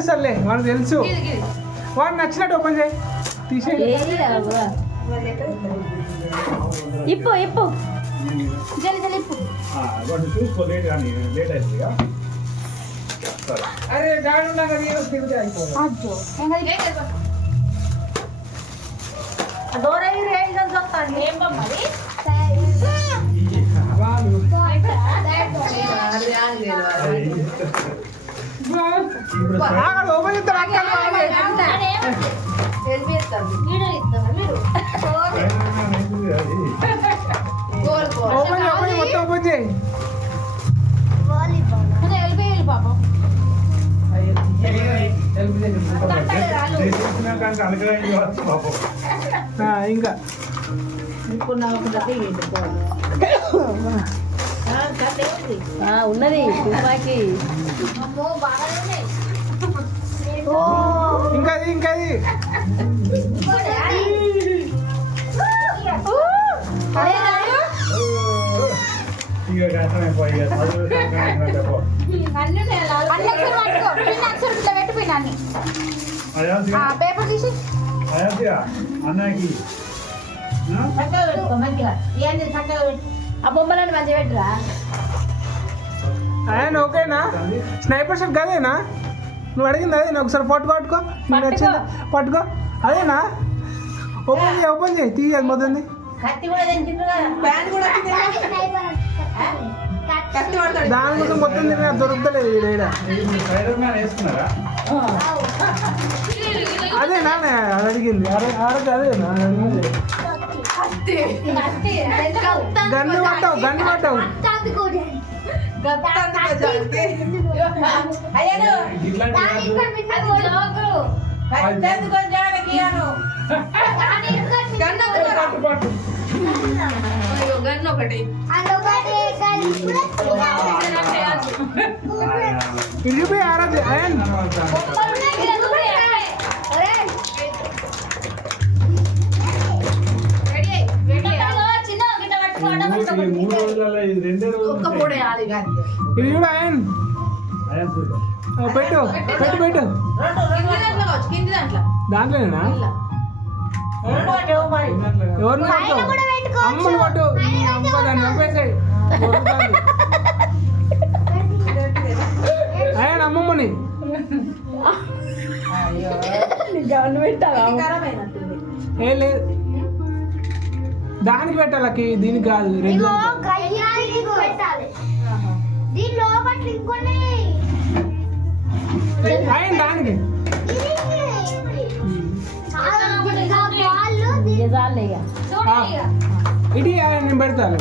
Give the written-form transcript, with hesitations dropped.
చేస్తారులే, మనకు తెలుసు. వాడు నచ్చినట్టు ఓపెన్ చేయి, తీసేయి. ఇప్పు ఇప్పు జల్లి జల్లి ఇప్పు. చూసుకో, లేట్ కానీ లేట్ అవుతుంది. అరే డాడీ ఉన్నాక తిరిగితే అయిపోతుంది. డోర్ అయ్యి రేంజ్ వస్తాను ఏం మరి ఓపెన్ చేస్తారు. మొత్తం ఓపెన్ చేయి. పాపం ఇంకా ఉన్నది తుపాకి. ఇంకా ఇంకా పేపర్ తీసి అన్నకి ఆ బొమ్మలని మంచిగా పెట్టురా. ఆయన ఓకేనా? స్నైపర్ షాట్ కదేనా? నువ్వు అడిగింది అదేనా? ఒకసారి ఫోటో పట్టుకో, నేను వచ్చింది పట్టుకో. అదేనా? ఓపెన్ చేయి, ఓపెన్ చేయి, తీయదు మొత్తం. దానికోసం మొత్తం తిరిగి దొరుకుతలేదు ఈడ. అదేనా అది అడిగింది? అదేనా గన్ను పట్టావు, గన్ను పట్టావు. ఇరిగిపోయి ఆరాధ ఇది కూడా ఆయన పెట్టు పెట్టు పెట్టు. దాంట్లోనేనా? ఎవరిని పట్టు? అమ్మని పట్టు. అమ్మ దాన్ని చంపేసాయి. ఆయన అమ్మమ్మని ఏ లేదు, దానికి పెట్టాలకి, దీనికి కాదు. ఆయన దానికి ఇది నేను పెడతాను.